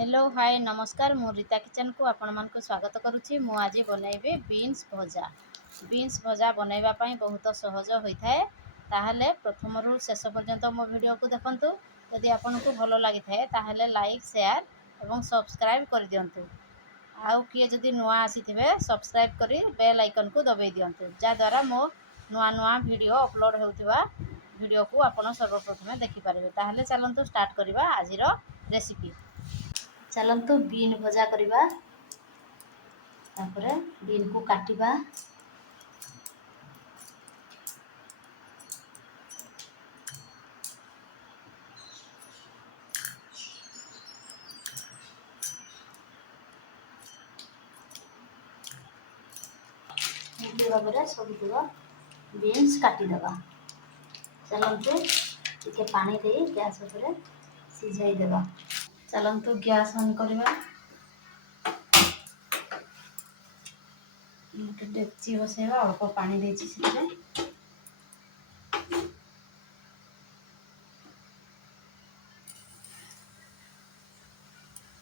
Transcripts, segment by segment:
Hello hi नमस्कार मु Rita kitchen को आपण मान को स्वागत करुच्ची। मु आज बनैबे बीन्स भजा। बीन्स भजा बनैबा पई बहुत सहज होइथाय। ताहले प्रथम रु शेष पर्यंत मो वीडियो को देखंतु। यदि आपन को भलो लागि थाए ताहले लाइक शेयर एवं सब्सक्राइब कर दियंतु। आउ किए जदि नुआ आसीथिबे सब्सक्राइब करी बेल आइकन को दबाई दियंतु, जा द्वारा मो नुआ नुआ वीडियो अपलोड होउथिबा वीडियो को आपण सर्वप्रथमे देखि पारिबे। ताहले चलंतु स्टार्ट करिबा आजिरो रेसिपी। चलंतु बीन भजा करिबा। तापरे बीन को काटिबा। एमती भाबरे सबुतिक बीन्स काटी देबा। चलंतु टिके पानी दे गैस ऊपर सिझाई देबा। चलंतु गैस ऑन करिबा। एक डेक्ची बसेबा, अल्प पानी देछि सिथे।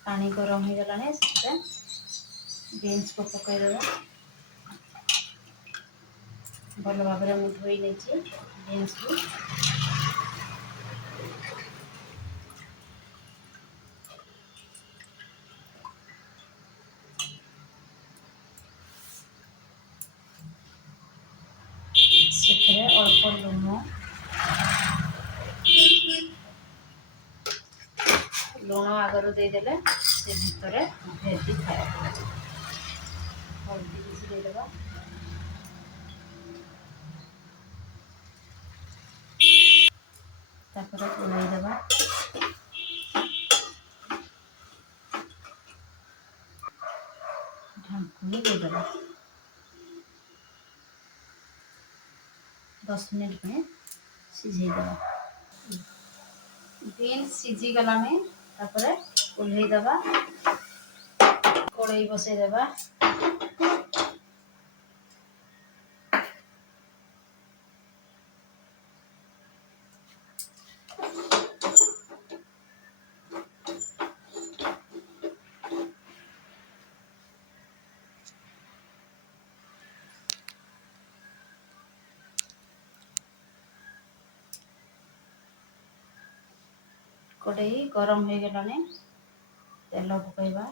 पानी गरम हो गलाने सिथे बीन्स को पकाई देबा। भल भाबरे मु धोई लेछि बीन्स को। सिथे अल्प लुण आगरू दे देले से भितरे भेदी थाए। हल्दी किसी दे देबा। तापर ओलाई देबा। ढांकुनी दे देबा। 10 मिनट में सिझाई देबा। बीन्स सिझी गलाने तापरे ओल्हेई देबा। कड़ाई बसई देबा। कड़ाई गरम हो गलाने तेल पकाइबा।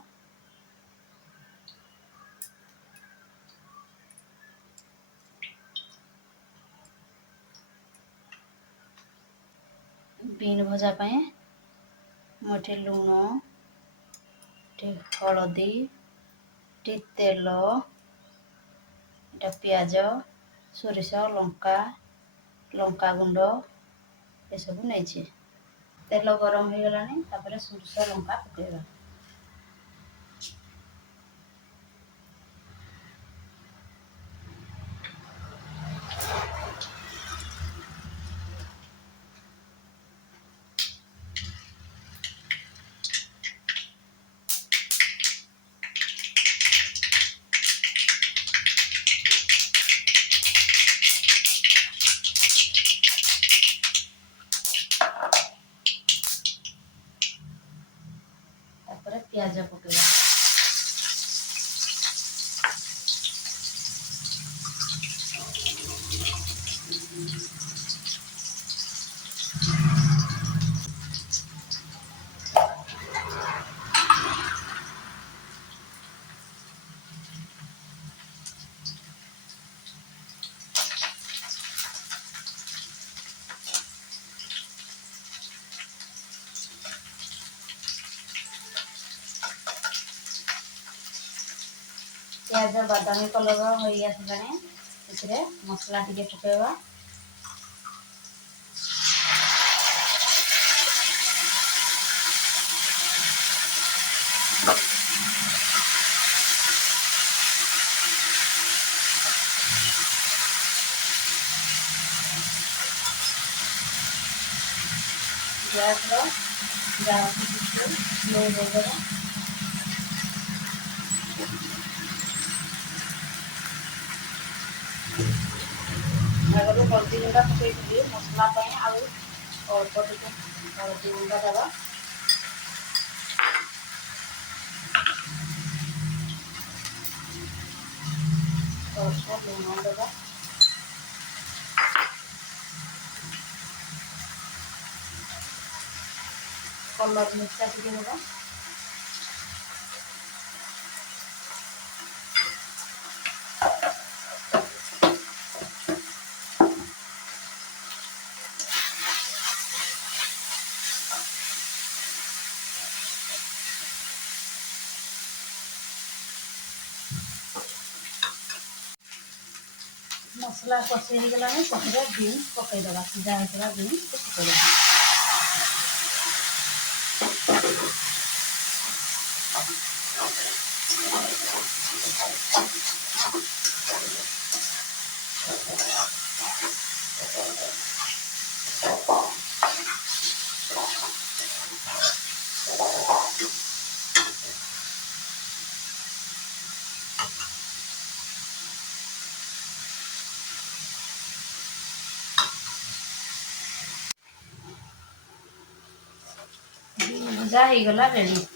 बीन भजा पाए मुठे लुण, टे हलदी, टे तेल, प्याज, सोरिष, लंका, लंका गुंड ये सब नहीं। तेल गरम हो गलाने तापरे सोरिष लंका पकाइबा। तापरे प्याज पकाइबा। प्याज बादामी कलर हो आसलाने इसरे मसला टिके पकाइबा। गैस रो स्लो हो देबा। आगरू हल्दी गुंडा पकई मसला अल्प टिके हल्दी गुंडा देवा। लुण देवा कलर मिर्चा टिके देवा मसला कषे हो गलानी से बीन्स पकईदेवा सीधा होता बीन्स को पकईदेवा भजा हो गला रेडी